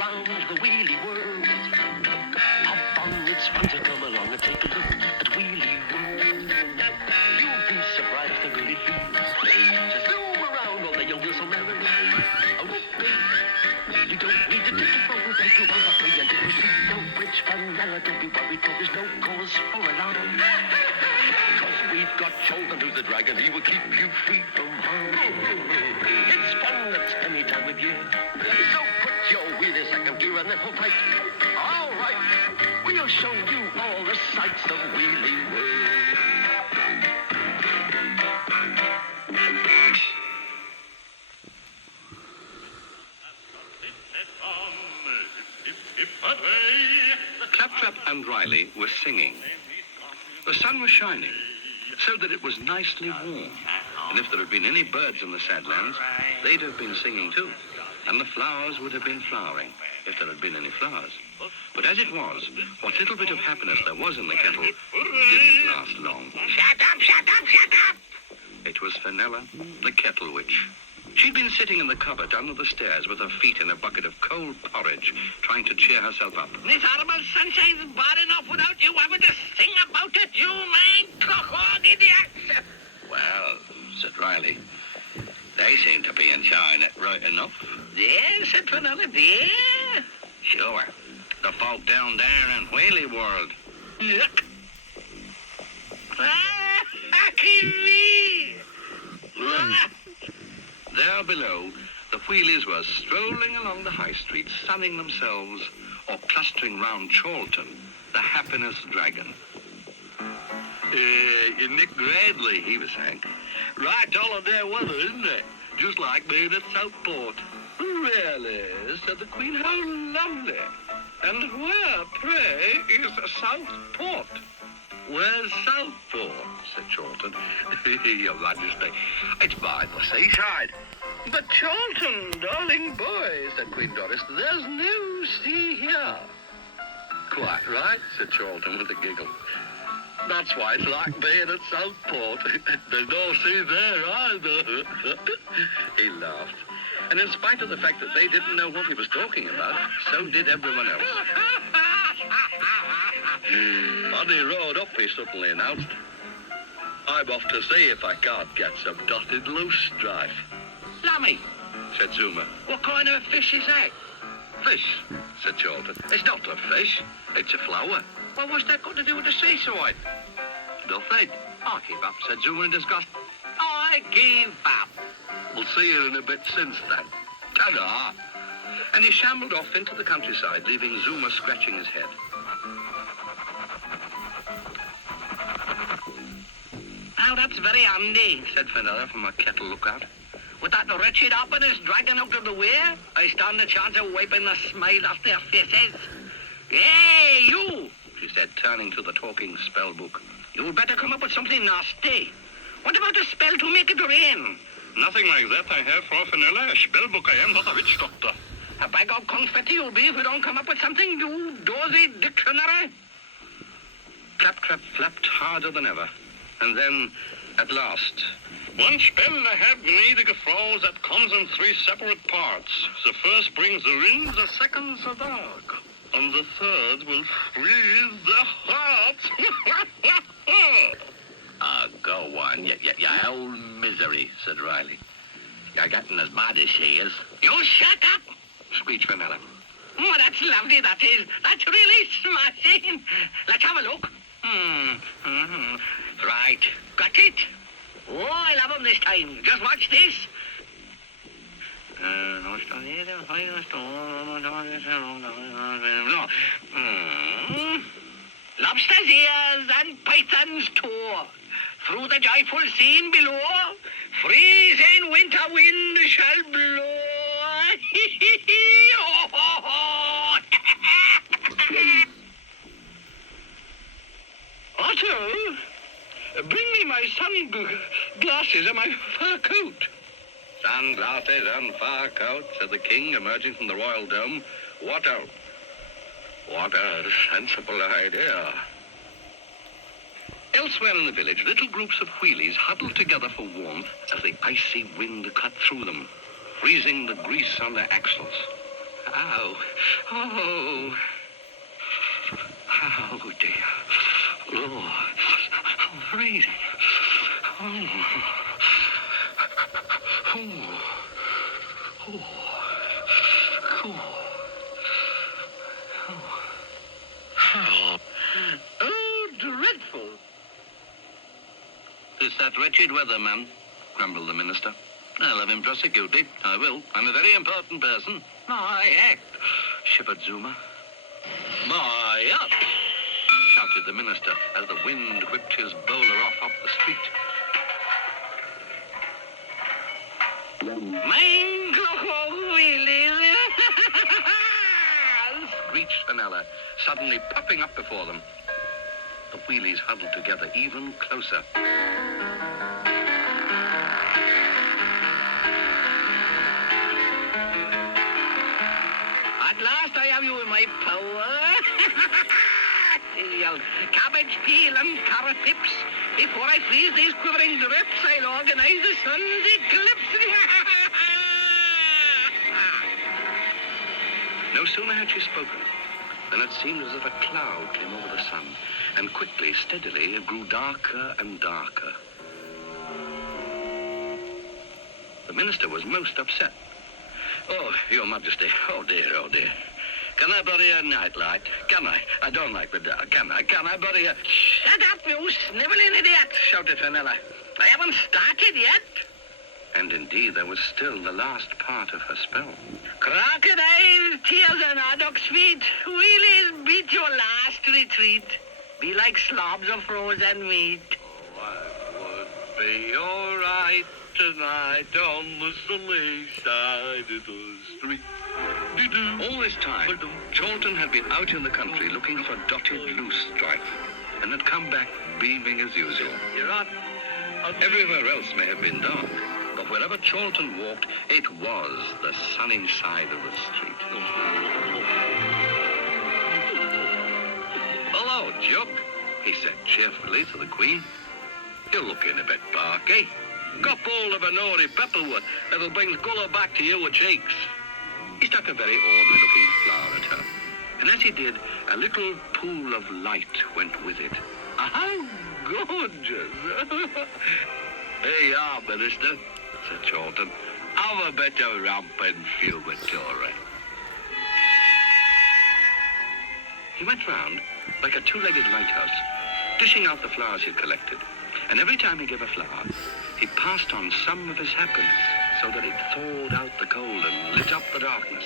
around the wheelie world. Hop on, it's fun to come along and take a look at Wheelie World. You'll be surprised to really do. Just zoom around all the young girls so merry. Oh, wait, you don't need to take your phone, take you on the free, and it will be no rich vanilla. Don't be worried, for there's no cause for alarm. Cause we've got Cholton, who's the dragon, he will keep you free from harm. It's fun at any time of year. So put your wheelie second gear and then hold tight. All right, we'll show you all the sights of Wheelie World. Claptrap and Riley were singing. The sun was shining, so that it was nicely warm. And if there had been any birds in the Sadlands, they'd have been singing too. And the flowers would have been flowering, if there had been any flowers. But as it was, what little bit of happiness there was in the kettle didn't last long. Shut up, shut up, shut up! It was Fenella, the kettle witch. She'd been sitting in the cupboard under the stairs with her feet in a bucket of cold porridge, trying to cheer herself up. This horrible sunshine's bad enough without you having to sing about it, you main cock idiot! Well, said Riley, they seem to be enjoying it right enough. Yeah, said Fenella, yeah. Sure, the folk down there in Wheelie World. Look. Ah, lucky me! There below, the wheelies were strolling along the high street, sunning themselves, or clustering round Cholton, the happiness dragon. Nick Gradley, he was saying. Right holiday weather, isn't it? Just like being at Southport. Really, said the Queen, how lovely. And where, pray, is Southport? Where's Southport? Said Cholton. Your Majesty, it's by the seaside. But Cholton, darling boy, said Queen Doris, there's no sea here. Quite right, said Cholton with a giggle. That's why it's like being at Southport. There's no sea there either. He laughed. And in spite of the fact that they didn't know what he was talking about, so did everyone else. On the road up, he suddenly announced, I'm off to see if I can't get some dotted loosestrife. Lammy, Said Zuma. what kind of a fish is that? Fish, said Cholton. It's not a fish, it's a flower. Well, what's that got to do with the seaside? Nothing. I give up, said Zuma in disgust. I give up. We'll see you in a bit since then. Ta-da! And he shambled off into the countryside, leaving Zuma scratching his head. Now, that's very handy. Said Fenella from a kettle lookout. With that wretched happiness dragging out of the way, I stand a chance of wiping the smile off their faces. Hey, you! She said, turning to the talking spell book. You'd better come up with something nasty. What about a spell to make it rain? Nothing like that I have for Fenella. A spell book I am, not a witch doctor. A bag of confetti you'll be if you don't come up with something, you dozy dictionary. Claptrap flapped harder than ever. And then, at last... One spell I have needing a froze that comes in 3 separate parts. The first brings the wind, the second the dark. And the third will freeze the heart. Go on, you old misery, said Riley. You're getting as bad as she is. You shut up! Screeched Fenella. Oh, that's lovely, that is. That's really smashing. Let's have a look. Right, got it. Oh, I love 'em this time. Just watch this. Lobster's ears and python's toe. Through the joyful scene below, freezing winter wind shall blow. Otto, bring me my sunglasses and my fur coat. Sunglasses and fur coat, said the king, emerging from the royal dome. What a sensible idea. Elsewhere in the village, little groups of wheelies huddled together for warmth as the icy wind cut through them, freezing the grease on their axles. Ow. Oh. Oh, dear. Oh, I'm freezing. Oh. Oh. Oh. Cool. Oh. Oh, dreadful. It's that wretched weather, man, grumbled the minister. I'll have him prosecuted. I will. I'm a very important person. My act. Shivered Zuma. My up! Shouted the minister as the wind whipped his bowler off up the street. Mein Willie. Screeched Fenella, suddenly popping up before them. The wheelies huddled together even closer. At last I have you in my power. He yelled, cabbage, peel, and carrot tips. Before I freeze these quivering drips, I'll organize the sun's eclipse. No sooner had she spoken than it seemed as if a cloud came over the sun, and quickly, steadily, it grew darker and darker. The minister was most upset. Oh, Your Majesty, oh dear, oh dear. Can I borrow a nightlight? Can I? I don't like the dark. Can I borrow a... Shut up, you sniveling idiot, shouted Fenella. I haven't started yet. And indeed, there was still the last part of her spell. Crocodile tears and Ardoc's feet. Wheelies beat your last retreat. Be like slobs of frozen meat. Oh, I would be all right tonight on the sunny side of the street. All this time, Chorlton had been out in the country looking for dotted loose strife, and had come back beaming as usual. You're on. Everywhere else may have been dark, but wherever Chorlton walked, it was the sunny side of the street. Hello, Chuck, he said cheerfully to the Queen. You're looking a bit barky. Got hold of a nori pepperwood that'll bring colour back to your cheeks. He stuck a very ordinary-looking flower at her, and as he did, a little pool of light went with it. How gorgeous! Here you are, Minister, said Chorlton. Have a bit of rampant fumitory. He went round like a two-legged lighthouse, dishing out the flowers he'd collected, and every time he gave a flower, he passed on some of his happiness, so that it thawed out the cold and lit up the darkness.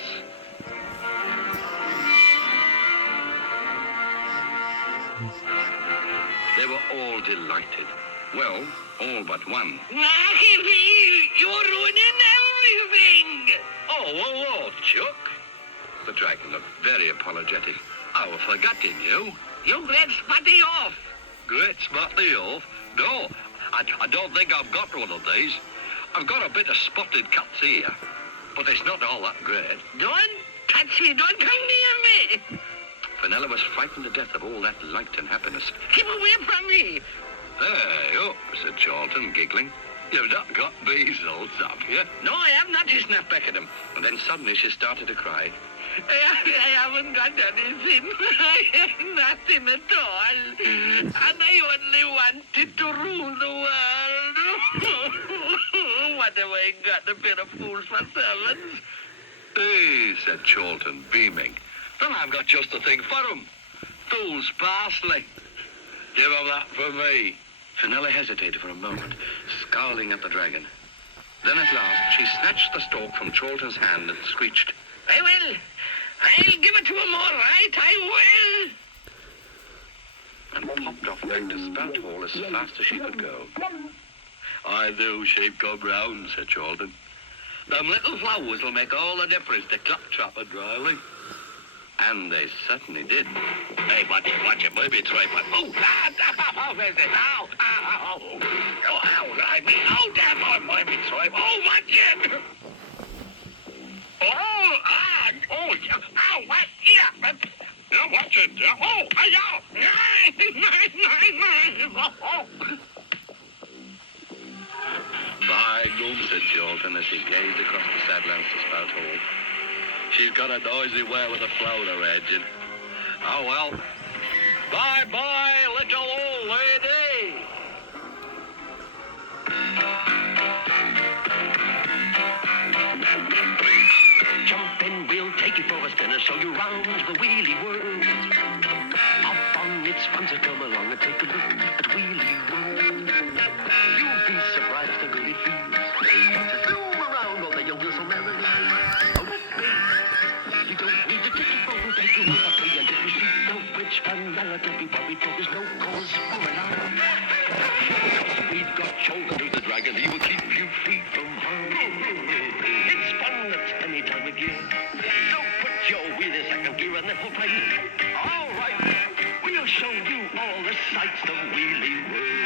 They were all delighted. Well, all but one. You're ruining everything. Oh, Chuck. The dragon looked very apologetic. I was forgetting you. You great spotty off. Great spotty off? No, I don't think I've got one of these. I've got a bit of spotted cat's ear, but it's not all that great. Don't touch me. Don't come near me. Fenella was frightened to death of all that light and happiness. Keep away from me. Hey, up, said Chorlton, giggling. You've not got measles, have you? No, I have not. She snapped back at him, and then suddenly she started to cry. I haven't got anything. I have nothing at all. And I only wanted to rule the world. What have I got? A pair of fools for servants? Hey, said Chorlton, beaming. Then I've got just the thing for 'em. Fool's parsley. Give 'em that for me. Fenella hesitated for a moment, scowling at the dragon. Then at last she snatched the stalk from Chorlton's hand and screeched, I will. I'll give it to him all right. I will. and popped off back to Spout Hall as fast as she could go. I knew she'd come round, said Chorlton. Them little flowers will make all the difference to Claptrap and Riley. And they certainly did. Hey, watch it, baby, try, but... Oh, where's it? Ow, ow, I mean, damn, baby, try. Oh, watch it. What? Yeah, Yeah, watch it. Yeah. Oh, By gum, said Chorlton as he gazed across the Sadlands to Spout Hall. She's got a noisy way with a floater engine. Oh, well. Bye-bye, little old lady. Jump in, we'll take you for a spin and show you round the wheelie world. Up on its fun, so come along and take a look at Wheelie World. You'll be surprised at the good it feels. To zoom around all the youngest so merrily. Oh, baby, you don't need a ticket for to take you on a free and if you see no bridge fun, now don't be worried, for there's no cause for alarm. We've got Shoulder the Dragon, he will keep you free from harm. It's fun at any time of year. So put your wheel in second gear and then we'll play. All right, we'll show you all the sights of Wheelie World.